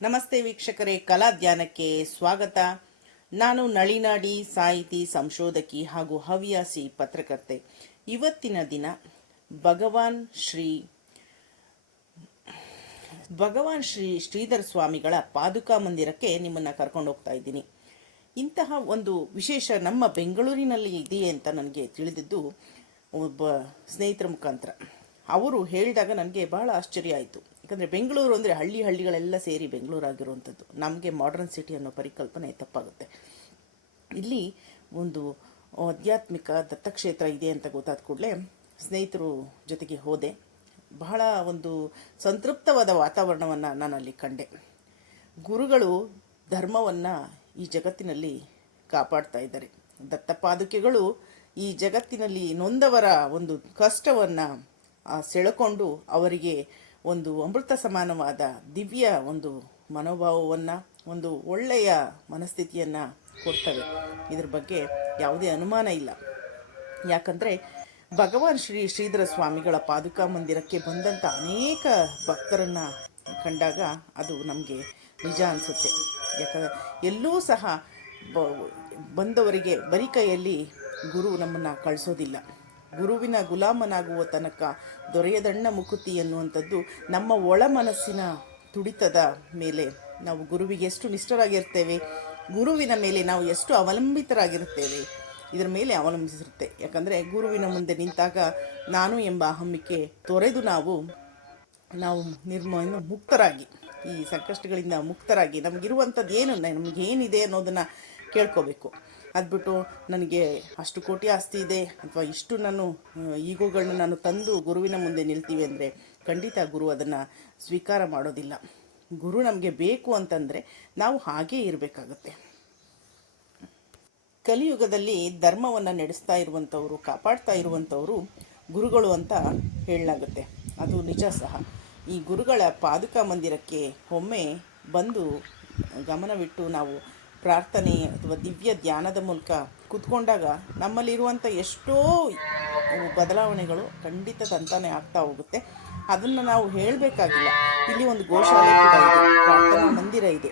ನಮಸ್ತೆ ವೀಕ್ಷಕರೇ, ಕಲಾ ಧ್ಯಾನಕ್ಕೆ ಸ್ವಾಗತ. ನಾನು ನಳಿನಾಡಿ, ಸಾಹಿತಿ, ಸಂಶೋಧಕಿ ಹಾಗೂ ಹವ್ಯಾಸಿ ಪತ್ರಕರ್ತೆ. ಇವತ್ತಿನ ದಿನ ಭಗವಾನ್ ಶ್ರೀ ಶ್ರೀಧರ ಸ್ವಾಮಿಗಳ ಪಾದುಕಾ ಮಂದಿರಕ್ಕೆ ನಿಮ್ಮನ್ನು ಕರ್ಕೊಂಡು ಹೋಗ್ತಾ ಇದ್ದೀನಿ. ಇಂತಹ ಒಂದು ವಿಶೇಷ ನಮ್ಮ ಬೆಂಗಳೂರಿನಲ್ಲಿ ಇದೆಯೇ ಅಂತ ನನಗೆ ತಿಳಿದಿದ್ದು ಒಬ್ಬ ಸ್ನೇಹಿತರ ಮುಖಾಂತರ. ಅವರು ಹೇಳಿದಾಗ ನನಗೆ ಬಹಳ ಆಶ್ಚರ್ಯ ಆಯಿತು. ಯಾಕಂದರೆ ಬೆಂಗಳೂರು ಅಂದರೆ ಹಳ್ಳಿಗಳೆಲ್ಲ ಸೇರಿ ಬೆಂಗಳೂರು ಆಗಿರುವಂಥದ್ದು. ನಮಗೆ ಮಾಡರ್ನ್ ಸಿಟಿ ಅನ್ನೋ ಪರಿಕಲ್ಪನೆ ತಪ್ಪಾಗುತ್ತೆ. ಇಲ್ಲಿ ಒಂದು ಆಧ್ಯಾತ್ಮಿಕ ದತ್ತಕ್ಷೇತ್ರ ಇದೆ ಅಂತ ಗೊತ್ತಾದ ಕೂಡಲೇ ಸ್ನೇಹಿತರು ಜೊತೆಗೆ ಹೋದೆ. ಬಹಳ ಒಂದು ಸಂತೃಪ್ತವಾದ ವಾತಾವರಣವನ್ನು ನಾನು ಅಲ್ಲಿ ಕಂಡೆ. ಗುರುಗಳು ಧರ್ಮವನ್ನು ಈ ಜಗತ್ತಿನಲ್ಲಿ ಕಾಪಾಡ್ತಾ ಇದ್ದಾರೆ. ದತ್ತಪಾದುಕೆಗಳು ಈ ಜಗತ್ತಿನಲ್ಲಿ ನೊಂದವರ ಒಂದು ಕಷ್ಟವನ್ನು ಸೆಳೆಕೊಂಡು ಅವರಿಗೆ ಒಂದು ಅಮೃತ ಸಮಾನವಾದ ದಿವ್ಯ ಒಂದು ಮನೋಭಾವವನ್ನು, ಒಂದು ಒಳ್ಳೆಯ ಮನಸ್ಥಿತಿಯನ್ನು ಕೊಡ್ತವೆ. ಇದ್ರ ಬಗ್ಗೆ ಯಾವುದೇ ಅನುಮಾನ ಇಲ್ಲ. ಯಾಕಂದರೆ ಭಗವಾನ್ ಶ್ರೀಧರ ಸ್ವಾಮಿಗಳ ಪಾದುಕಾ ಮಂದಿರಕ್ಕೆ ಬಂದಂಥ ಅನೇಕ ಭಕ್ತರನ್ನು ಕಂಡಾಗ ಅದು ನಮಗೆ ನಿಜ ಅನಿಸುತ್ತೆ. ಯಾಕಂದರೆ ಎಲ್ಲೂ ಸಹ ಬಂದವರಿಗೆ ಬರೀ ಕೈಯಲ್ಲಿ ಗುರು ನಮ್ಮನ್ನು ಕಳಿಸೋದಿಲ್ಲ. ಗುರುವಿನ ಗುಲಾಮನಾಗುವ ತನಕ ದೊರೆಯದಣ್ಣ ಮುಕುತಿ ಎನ್ನುವಂಥದ್ದು ನಮ್ಮ ಒಳ ಮನಸ್ಸಿನ ತುಡಿತದ ಮೇಲೆ ನಾವು ಗುರುವಿಗೆ ಎಷ್ಟು ನಿಷ್ಠರಾಗಿರ್ತೇವೆ, ಗುರುವಿನ ಮೇಲೆ ನಾವು ಎಷ್ಟು ಅವಲಂಬಿತರಾಗಿರುತ್ತೇವೆ, ಇದರ ಮೇಲೆ ಅವಲಂಬಿಸಿರುತ್ತೆ. ಯಾಕಂದರೆ ಗುರುವಿನ ಮುಂದೆ ನಿಂತಾಗ ನಾನು ಎಂಬ ಅಹಮ್ಮಿಕೆ ತೊರೆದು ನಾವು ಮುಕ್ತರಾಗಿ, ಈ ಸಂಕಷ್ಟಗಳಿಂದ ಮುಕ್ತರಾಗಿ ನಮಗಿರುವಂಥದ್ದು ಏನು, ನಮಗೇನಿದೆ ಅನ್ನೋದನ್ನು ಕೇಳ್ಕೋಬೇಕು. ಅದ್ಬಿಟ್ಟು ನನಗೆ ಅಷ್ಟು ಕೋಟಿ ಆಸ್ತಿ ಇದೆ ಅಥವಾ ಇಷ್ಟು ಈಗೋಗಳನ್ನ ನಾನು ತಂದು ಗುರುವಿನ ಮುಂದೆ ನಿಲ್ತೀವಿ ಅಂದರೆ ಖಂಡಿತ ಗುರು ಅದನ್ನು ಸ್ವೀಕಾರ ಮಾಡೋದಿಲ್ಲ. ಗುರು ನಮಗೆ ಬೇಕು ಅಂತಂದರೆ ನಾವು ಹಾಗೇ ಇರಬೇಕಾಗತ್ತೆ. ಕಲಿಯುಗದಲ್ಲಿ ಧರ್ಮವನ್ನು ನಡೆಸ್ತಾ ಇರುವಂಥವರು, ಕಾಪಾಡ್ತಾ ಇರುವಂಥವರು ಗುರುಗಳು ಅಂತ ಹೇಳಲಾಗುತ್ತೆ. ಅದು ನಿಜ ಸಹ. ಈ ಗುರುಗಳ ಪಾದುಕಾ ಮಂದಿರಕ್ಕೆ ಒಮ್ಮೆ ಬಂದು ಗಮನವಿಟ್ಟು ನಾವು ಪ್ರಾರ್ಥನೆ ಅಥವಾ ದಿವ್ಯ ಧ್ಯಾನದ ಮೂಲಕ ಕೂತ್ಕೊಂಡಾಗ ನಮ್ಮಲ್ಲಿರುವಂಥ ಎಷ್ಟೋ ಬದಲಾವಣೆಗಳು ಖಂಡಿತ ತಂತಾನೆ ಆಗ್ತಾ ಹೋಗುತ್ತೆ. ಅದನ್ನು ನಾವು ಹೇಳಬೇಕಾಗಿಲ್ಲ. ಇಲ್ಲಿ ಒಂದು ಗೋಶಾಲೆ ಕೂಡ ಇದೆ, ಪ್ರಾರ್ಥನಾ ಮಂದಿರ ಇದೆ,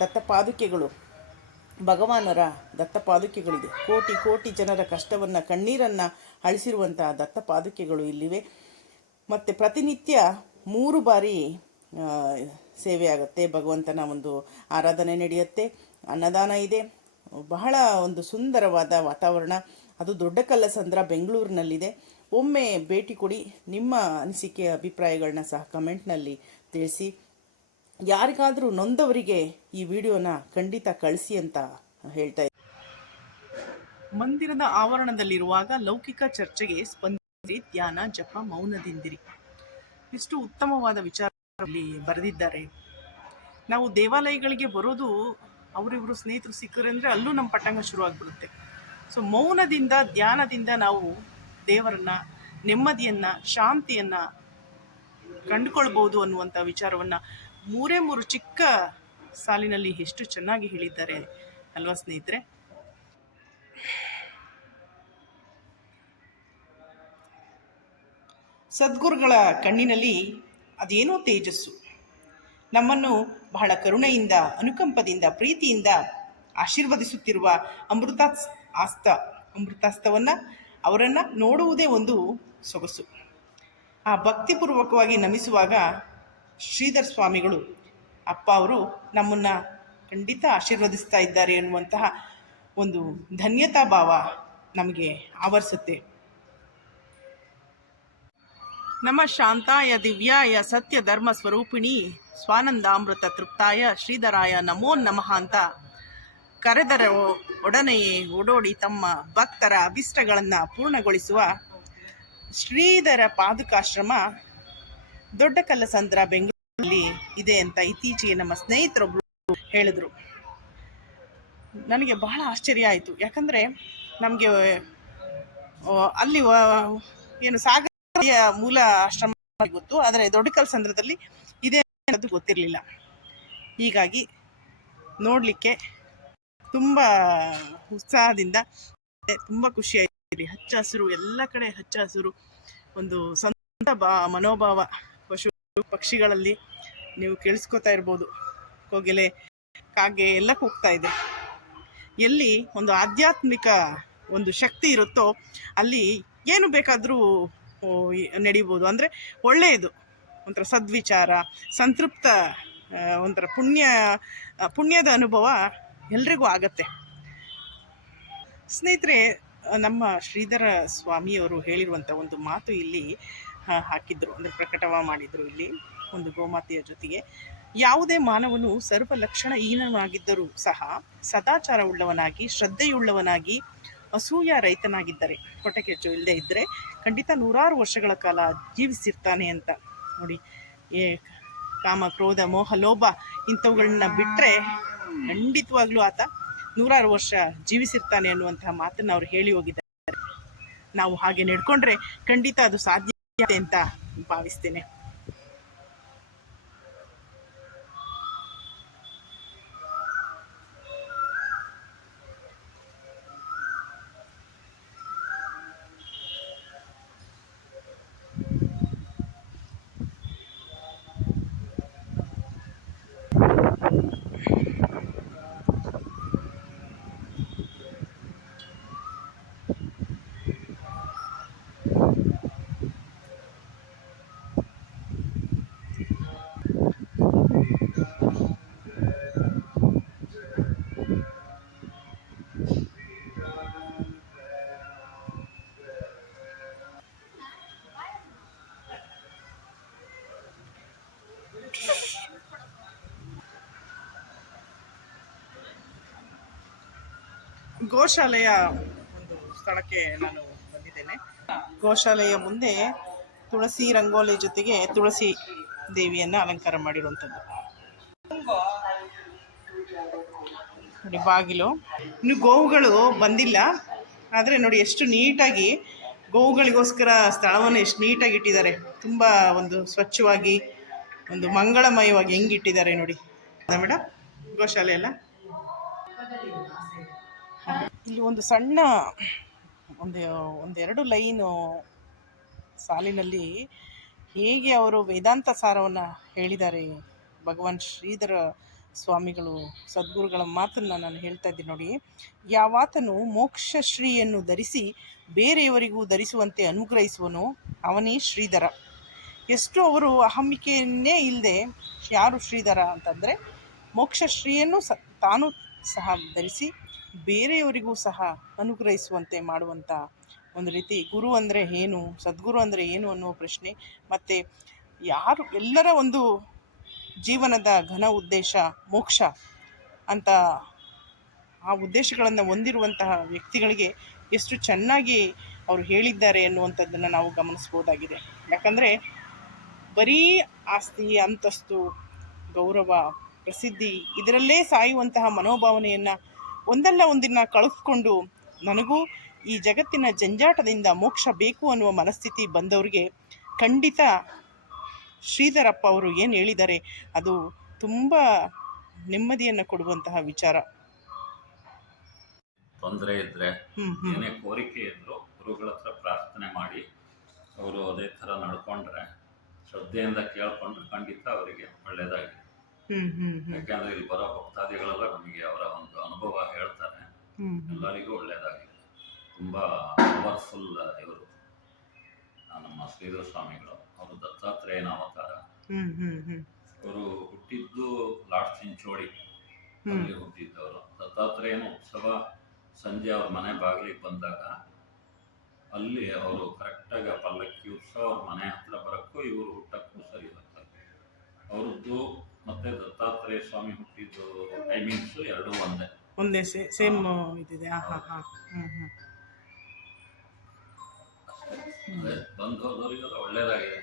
ದತ್ತಪಾದುಕೆಗಳು, ಭಗವಾನರ ದತ್ತಪಾದುಕೆಗಳಿದೆ. ಕೋಟಿ ಕೋಟಿ ಜನರ ಕಷ್ಟವನ್ನು, ಕಣ್ಣೀರನ್ನು ಅಳಿಸಿರುವಂತಹ ದತ್ತಪಾದುಕೆಗಳು ಇಲ್ಲಿವೆ. ಮತ್ತು ಪ್ರತಿನಿತ್ಯ 3 ಬಾರಿ ಸೇವೆ ಆಗುತ್ತೆ. ಭಗವಂತನ ಒಂದು ಆರಾಧನೆ ನಡೆಯುತ್ತೆ, ಅನ್ನದಾನ ಇದೆ. ಬಹಳ ಒಂದು ಸುಂದರವಾದ ವಾತಾವರಣ. ಅದು ದೊಡ್ಡಕಲ್ಲಸಂದ್ರ ಬೆಂಗಳೂರಿನಲ್ಲಿದೆ. ಒಮ್ಮೆ ಭೇಟಿ ಕೊಡಿ. ನಿಮ್ಮ ಅನಿಸಿಕೆ ಅಭಿಪ್ರಾಯಗಳನ್ನ ಸಹ ಕಮೆಂಟ್ನಲ್ಲಿ ತಿಳಿಸಿ. ಯಾರಿಗಾದರೂ ನೊಂದವರಿಗೆ ಈ ವಿಡಿಯೋನ ಖಂಡಿತ ಕಳಿಸಿ ಅಂತ ಹೇಳ್ತಾ ಇದ್ದೀನಿ. ಮಂದಿರದ ಆವರಣದಲ್ಲಿರುವಾಗ ಲೌಕಿಕ ಚರ್ಚೆಗೆ ಸ್ಪಂದಿಸಿ, ಧ್ಯಾನ, ಜಪ, ಮೌನದಿಂದಿರಿ. ಇಷ್ಟು ಉತ್ತಮವಾದ ವಿಚಾರದಲ್ಲಿ ಬರೆದಿದ್ದಾರೆ. ನಾವು ದೇವಾಲಯಗಳಿಗೆ ಬರೋದು ಅವರಿವರು ಸ್ನೇಹಿತರು ಸಿಕ್ಕರೆಂದರೆ ಅಲ್ಲೂ ನಮ್ಮ ಪಟ್ಟಂಗ ಶುರು ಆಗಿಬಿಡುತ್ತೆ. ಸೊ ಮೌನದಿಂದ, ಧ್ಯಾನದಿಂದ ನಾವು ದೇವರನ್ನು, ನೆಮ್ಮದಿಯನ್ನು, ಶಾಂತಿಯನ್ನು ಕಂಡುಕೊಳ್ಬೋದು ಅನ್ನುವಂಥ ವಿಚಾರವನ್ನು 3 ಚಿಕ್ಕ ಸಾಲಿನಲ್ಲಿ ಎಷ್ಟು ಚೆನ್ನಾಗಿ ಹೇಳಿದ್ದಾರೆ ಅಲ್ವಾ ಸ್ನೇಹಿತರೆ? ಸದ್ಗುರುಗಳ ಕಣ್ಣಿನಲ್ಲಿ ಅದೇನೋ ತೇಜಸ್ಸು. ನಮ್ಮನ್ನು ಬಹಳ ಕರುಣೆಯಿಂದ, ಅನುಕಂಪದಿಂದ, ಪ್ರೀತಿಯಿಂದ ಆಶೀರ್ವದಿಸುತ್ತಿರುವ ಅಮೃತಾಸ್ತವನ್ನು ಅವರನ್ನು ನೋಡುವುದೇ ಒಂದು ಸೊಗಸು. ಆ ಭಕ್ತಿಪೂರ್ವಕವಾಗಿ ನಮಿಸುವಾಗ ಶ್ರೀಧರ ಸ್ವಾಮಿಗಳು ಅಪ್ಪ ಅವರು ನಮ್ಮನ್ನು ಖಂಡಿತ ಆಶೀರ್ವದಿಸ್ತಾ ಇದ್ದಾರೆ ಎನ್ನುವಂತಹ ಒಂದು ಧನ್ಯತಾ ಭಾವ ನಮಗೆ ಆವರಿಸುತ್ತೆ. ನಮ್ಮ ಶಾಂತಾಯ ದಿವ್ಯಾಯ ಸತ್ಯ ಧರ್ಮ ಸ್ವರೂಪಿಣಿ ಸ್ವಾನಂದಾಮೃತ ತೃಪ್ತಾಯ ಶ್ರೀಧರಾಯ ನಮೋ ನಮಃ ಅಂತ ಕರೆದರ ಒಡನೆಯೇ ಓಡೋಡಿ ತಮ್ಮ ಭಕ್ತರ ಅಭಿಷ್ಟಗಳನ್ನು ಪೂರ್ಣಗೊಳಿಸುವ ಶ್ರೀಧರ ಪಾದುಕಾಶ್ರಮ ದೊಡ್ಡಕಲ್ಲಸಂದ್ರ ಬೆಂಗಳೂರಲ್ಲಿ ಇದೆ ಅಂತ ಇತ್ತೀಚೆಗೆ ನಮ್ಮ ಸ್ನೇಹಿತರೊಬ್ಬರು ಹೇಳಿದ್ರು. ನನಗೆ ಬಹಳ ಆಶ್ಚರ್ಯ ಆಯಿತು. ಯಾಕಂದರೆ ನಮಗೆ ಅಲ್ಲಿ ಏನು ಸಾಗರ ಮೂಲ ಆಶ್ರಮ ಗೊತ್ತು, ಆದರೆ ದೊಡ್ಡಕಲ್ಲಸಂದ್ರದಲ್ಲಿ ಇದೆ ಅನ್ನೋದು ಗೊತ್ತಿರಲಿಲ್ಲ. ಹೀಗಾಗಿ ನೋಡಲಿಕ್ಕೆ ತುಂಬ ಉತ್ಸಾಹದಿಂದ, ತುಂಬ ಖುಷಿಯಾಯಿತು. ಹಚ್ಚ ಹಸಿರು, ಎಲ್ಲ ಕಡೆ ಹಚ್ಚ ಹಸಿರು, ಒಂದು ಸಂತ ಮನೋಭಾವ. ಪಶು ಪಕ್ಷಿಗಳಲ್ಲಿ ನೀವು ಕೇಳಿಸ್ಕೊತಾ ಇರ್ಬೋದು. ಕೋಗಿಲೆ, ಕಾಗೆ ಎಲ್ಲ ಕೂಗ್ತಾ ಇದೆ. ಎಲ್ಲಿ ಒಂದು ಆಧ್ಯಾತ್ಮಿಕ ಒಂದು ಶಕ್ತಿ ಇರುತ್ತೋ ಅಲ್ಲಿ ಏನು ಬೇಕಾದರೂ ನಡೀಬೋದು. ಅಂದರೆ ಒಳ್ಳೆಯದು, ಒಂಥರ ಸದ್ವಿಚಾರ, ಸಂತೃಪ್ತ, ಒಂಥರ ಪುಣ್ಯದ ಅನುಭವ ಎಲ್ರಿಗೂ ಆಗತ್ತೆ. ಸ್ನೇಹಿತರೆ, ನಮ್ಮ ಶ್ರೀಧರ ಸ್ವಾಮಿಯವರು ಹೇಳಿರುವಂಥ ಒಂದು ಮಾತು ಇಲ್ಲಿ ಹಾಕಿದ್ರು, ಅಂದರೆ ಪ್ರಕಟವ ಮಾಡಿದರು ಇಲ್ಲಿ ಒಂದು ಗೋಮಾತೆಯ ಜೊತೆಗೆ. ಯಾವುದೇ ಮಾನವನು ಸರ್ವ ಲಕ್ಷಣ ಹೀನನಾಗಿದ್ದರೂ ಸಹ ಸದಾಚಾರವುಳ್ಳವನಾಗಿ, ಶ್ರದ್ಧೆಯುಳ್ಳವನಾಗಿ, ಅಸೂಯ ರಹಿತನಾಗಿದ್ದರೆ, ಹೊಟ್ಟೆಕೆಚ್ಚು ಇಲ್ಲದೆ ಇದ್ದರೆ ಖಂಡಿತ 100 ವರ್ಷಗಳ ಕಾಲ ಜೀವಿಸಿರ್ತಾನೆ ಅಂತ. ನೋಡಿ, ಕಾಮ, ಕ್ರೋಧ, ಮೋಹ, ಲೋಭ ಇಂಥವುಗಳನ್ನ ಬಿಟ್ಟರೆ ಖಂಡಿತವಾಗ್ಲೂ ಆತ 100 ವರ್ಷ ಜೀವಿಸಿರ್ತಾನೆ ಅನ್ನುವಂತಹ ಮಾತನ್ನು ಅವ್ರು ಹೇಳಿ ಹೋಗಿದ್ದಾರೆ. ನಾವು ಹಾಗೆ ನಡ್ಕೊಂಡ್ರೆ ಖಂಡಿತ ಅದು ಸಾಧ್ಯ ಅಂತ ಭಾವಿಸ್ತೇನೆ. ಗೋಶಾಲೆಯ ಒಂದು ಸ್ಥಳಕ್ಕೆ ನಾನು ಬಂದಿದ್ದೇನೆ. ಗೋಶಾಲೆಯ ಮುಂದೆ ತುಳಸಿ ರಂಗೋಲಿ ಜೊತೆಗೆ ತುಳಸಿ ದೇವಿಯನ್ನು ಅಲಂಕಾರ ಮಾಡಿರುವಂಥದ್ದು. ನೋಡಿ, ಬಾಗಿಲು. ಇನ್ನು ಗೋವುಗಳು ಬಂದಿಲ್ಲ, ಆದರೆ ನೋಡಿ ಎಷ್ಟು ನೀಟಾಗಿ ಗೋವುಗಳಿಗೋಸ್ಕರ ಸ್ಥಳವನ್ನು ಎಷ್ಟು ನೀಟಾಗಿ ಇಟ್ಟಿದ್ದಾರೆ. ತುಂಬ ಒಂದು ಸ್ವಚ್ಛವಾಗಿ, ಒಂದು ಮಂಗಳಮಯವಾಗಿ ಹೆಂಗಿಟ್ಟಿದ್ದಾರೆ ನೋಡಿ ಮೇಡಮ್ ಗೋಶಾಲೆ ಎಲ್ಲ. ಇಲ್ಲಿ ಒಂದು ಸಣ್ಣ ಒಂದೆರಡು ಲೈನು ಸಾಲಿನಲ್ಲಿ ಹೇಗೆ ಅವರು ವೇದಾಂತ ಸಾರವನ್ನು ಹೇಳಿದ್ದಾರೆ ಭಗವಾನ್ ಶ್ರೀಧರ ಸ್ವಾಮಿಗಳು, ಸದ್ಗುರುಗಳ ಮಾತನ್ನು ನಾನು ಹೇಳ್ತಾ ಇದ್ದೀನಿ ನೋಡಿ. ಯಾವಾತನು ಮೋಕ್ಷಶ್ರೀಯನ್ನು ಧರಿಸಿ ಬೇರೆಯವರಿಗೂ ಧರಿಸುವಂತೆ ಅನುಗ್ರಹಿಸುವನು ಅವನೇ ಶ್ರೀಧರ. ಎಷ್ಟು ಅವರು ಅಹಮಿಕೆಯನ್ನೇ ಇಲ್ಲದೆ ಯಾರು ಶ್ರೀಧರ ಅಂತಂದರೆ, ಮೋಕ್ಷಶ್ರೀಯನ್ನು ತಾನು ಸಹ ಧರಿಸಿ ಬೇರೆಯವರಿಗೂ ಸಹ ಅನುಗ್ರಹಿಸುವಂತೆ ಮಾಡುವಂಥ ಒಂದು ರೀತಿ. ಗುರು ಅಂದರೆ ಏನು, ಸದ್ಗುರು ಅಂದರೆ ಏನು ಅನ್ನುವ ಪ್ರಶ್ನೆ, ಮತ್ತು ಯಾರು ಎಲ್ಲರ ಒಂದು ಜೀವನದ ಘನ ಉದ್ದೇಶ ಮೋಕ್ಷ ಅಂತ ಆ ಉದ್ದೇಶಗಳನ್ನು ಹೊಂದಿರುವಂತಹ ವ್ಯಕ್ತಿಗಳಿಗೆ ಎಷ್ಟು ಚೆನ್ನಾಗಿ ಅವರು ಹೇಳಿದ್ದಾರೆ ಅನ್ನುವಂಥದ್ದನ್ನು ನಾವು ಗಮನಿಸ್ಬೋದಾಗಿದೆ. ಯಾಕಂದರೆ ಬರೀ ಆಸ್ತಿ, ಅಂತಸ್ತು, ಗೌರವ, ಪ್ರಸಿದ್ಧಿ ಇದರಲ್ಲೇ ಸಾಯುವಂತಹ ಮನೋಭಾವನೆಯನ್ನು ಒಂದಲ್ಲ ಒಂದಿನ ಕಳೆದುಕೊಂಡು ನನಗೂ ಈ ಜಗತ್ತಿನ ಜಂಜಾಟದಿಂದ ಮೋಕ್ಷ ಬೇಕು ಅನ್ನುವ ಮನಸ್ಥಿತಿ ಬಂದವರಿಗೆ ಖಂಡಿತ ಶ್ರೀಧರಪ್ಪ ಅವರು ಏನು ಹೇಳಿದ್ದಾರೆ ಅದು ತುಂಬ ನೆಮ್ಮದಿಯನ್ನು ಕೊಡುವಂತಹ ವಿಚಾರ. ತೊಂದರೆ ಇದ್ದರೆ, ಏನೇ ಕೋರಿಕೆ ಇದ್ದರೂ ಗುರುಗಳ ಹತ್ರ ಪ್ರಾರ್ಥನೆ ಮಾಡಿ ಅವರು ಅದೇ ಥರ ನಡ್ಕೊಂಡ್ರೆ, ಶ್ರದ್ಧೆಯಿಂದ ಕೇಳ್ಕೊಂಡ್ರೆ ಖಂಡಿತ ಅವರಿಗೆ ಒಳ್ಳೆಯದಾಗಿದೆ. ಯಾಕೆಂದರೆ ಇಲ್ಲಿ ಬರೋ ಭಕ್ತಾದಿಗಳೆಲ್ಲ ನಮಗೆ ಅವರ ಒಂದು ಅನುಭವ ಹೇಳ್ತಾರೆ, ಎಲ್ಲರಿಗೂ ಒಳ್ಳೆಯದಾಗಿದೆ. ತುಂಬ ಪವರ್ಫುಲ್ ಇವರು ನಮ್ಮ ಶ್ರೀಧರ ಸ್ವಾಮಿಗಳು. ಅವರು ದತ್ತಾತ್ರೇಯನ ಅವತಾರ. ಅವರು ಹುಟ್ಟಿದ್ದು ಲಾರ್ಡ್ ಚಿಂಚೋಳಿ ಅಲ್ಲಿ ಹುಟ್ಟಿದ್ದವರು. ದತ್ತಾತ್ರೇಯನ ಉತ್ಸವ ಸಂಜೆ ಅವ್ರ ಮನೆ ಬಾಗಿಲಿಗೆ ಬಂದಾಗ ಅಲ್ಲಿ ಅವರು ಕರೆಕ್ಟಾಗಿ ಆ ಪಲ್ಲಕ್ಕಿ ಉತ್ಸವ ಅವ್ರ ಮನೆ ಹತ್ರ ಬರೋಕ್ಕೂ ಇವರು ಹುಟ್ಟಕ್ಕೂ ಸರಿ ಬರ್ತಾರೆ. ಅವ್ರದ್ದು ಮತ್ತು ದತ್ತಾತ್ರೇಯ ಸ್ವಾಮಿ ಹುಟ್ಟಿದ್ದು ಟೈಮಿಂಗ್ಸು ಎರಡೂ ಒಂದೇ ಸೇಮ್ ಇದಿದೆ. ಬಂದು ಹೋದವರಿಗೆಲ್ಲ ಒಳ್ಳೇದಾಗಿದೆ.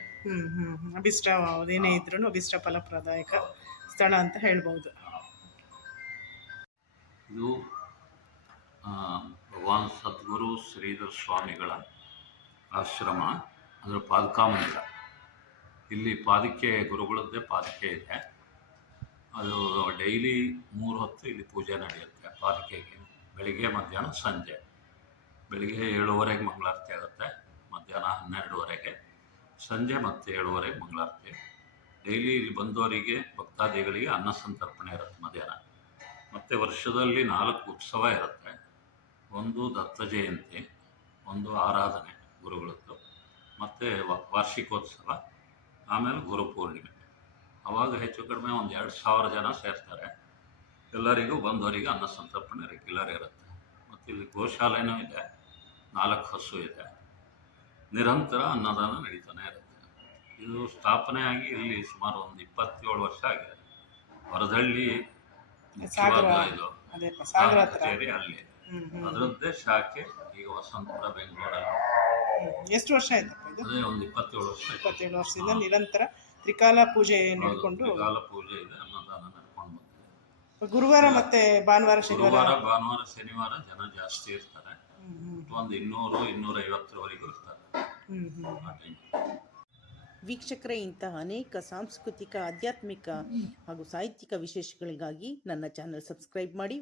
ಅಭಿಷ್ಟ ಅದೇನೇ ಇದ್ರೂ ಅಭಿಷ್ಟ ಫಲಪ್ರದಾಯಕ ಸ್ಥಳ ಅಂತ ಹೇಳ್ಬೋದು. ಇದು ಭಗವಾನ್ ಸದ್ಗುರು ಶ್ರೀಧರ ಸ್ವಾಮಿಗಳ ಆಶ್ರಮ, ಅದರ ಪಾದುಕಾ ಮಂದಿರ. ಇಲ್ಲಿ ಪಾದಕ್ಕೆ ಗುರುಗಳದ್ದೇ ಪಾದಕೆ ಇದೆ. ಅದು ಡೈಲಿ 3 ಹೊತ್ತು ಇಲ್ಲಿ ಪೂಜೆ ನಡೆಯುತ್ತೆ ಪಾದಕೆಗೆ. ಬೆಳಿಗ್ಗೆ, ಮಧ್ಯಾಹ್ನ, ಸಂಜೆ. ಬೆಳಿಗ್ಗೆ 7:30ಗೆ ಮಂಗಳಾರತಿ ಆಗುತ್ತೆ, ಮಧ್ಯಾಹ್ನ 12:30ಗೆ, ಸಂಜೆ ಮತ್ತೆ 7:30ಗೆ ಮಂಗಳಾರತಿ. ಡೈಲಿ ಇಲ್ಲಿ ಬಂದವರಿಗೆ ಭಕ್ತಾದಿಗಳಿಗೆ ಅನ್ನ ಸಂತರ್ಪಣೆ ಇರುತ್ತೆ ಮಧ್ಯಾಹ್ನ. ಮತ್ತು ವರ್ಷದಲ್ಲಿ 4 ಉತ್ಸವ ಇರುತ್ತೆ. ಒಂದು ದತ್ತ ಜಯಂತಿ, ಒಂದು ಆರಾಧನೆ ಗುರುಗಳದ್ದು, ಮತ್ತು ವಾರ್ಷಿಕೋತ್ಸವ, ಆಮೇಲೆ ಗುರುಪೂರ್ಣಿಮೆ. ಆವಾಗ ಹೆಚ್ಚು ಕಡಿಮೆ ಒಂದು 2,000 ಜನ ಸೇರ್ತಾರೆ. ಎಲ್ಲರಿಗೂ ಬಂದವರಿಗೆ ಅನ್ನ ಸಂತರ್ಪಣೆ ರೆಗ್ಯುಲರ್ ಇರುತ್ತೆ. ಮತ್ತು ಇಲ್ಲಿ ಗೋಶಾಲೆನೂ ಇದೆ, 4 ಹಸು ಇದೆ. ನಿರಂತರ ಅನ್ನದಾನ ನಡೀತಾನೆ ಇರುತ್ತೆ. ಇದು ಸ್ಥಾಪನೆ ಆಗಿ ಇಲ್ಲಿ ಸುಮಾರು ಒಂದು 27 ವರ್ಷ ಆಗಿದೆ. ವರದಳ್ಳಿ ಮುಖ್ಯವಾದ ಇದು ಕಚೇರಿ ಅಲ್ಲಿ, ಅದರದ್ದೇ ಶಾಖೆ ಈಗ ವಸಂತಪುರ ಬೆಂಗಳೂರಲ್ಲಿ. ಎಷ್ಟು ವರ್ಷ ಆಯ್ತಪ್ಪ ಇದು? ಅದೇ ಒಂದು 27 ವರ್ಷ. 27 ವರ್ಷದಿಂದ ನಿರಂತರ ತ್ರಿಕಾಲ ಪೂಜೆ ನಡ್ಕೊಂಡು, ತ್ರಿಕಾಲ ಪೂಜೆ ಇದೆ, ಅನ್ನದಾನ ನಡ್ಕೊಂಡು ಬಂದಿದೆ. ಗುರುವಾರ ಮತ್ತೆ ಭಾನುವಾರ ಭಾನುವಾರ ಶನಿವಾರ ಜನ ಜಾಸ್ತಿ ಇರ್ತಾರೆ. ಒಂದು 200-250 ಇರ್ತಾರೆ ಆ ಟೈಮ್. ವೀಕ್ಷಕರೇ, ಇಂತಹ ಅನೇಕ ಸಾಂಸ್ಕೃತಿಕ, ಆಧ್ಯಾತ್ಮಿಕ ಹಾಗೂ ಸಾಹಿತ್ಯಿಕ ವಿಶೇಷಗಳಿಗಾಗಿ ನನ್ನ ಚಾನಲ್ ಸಬ್ಸ್ಕ್ರೈಬ್ ಮಾಡಿ.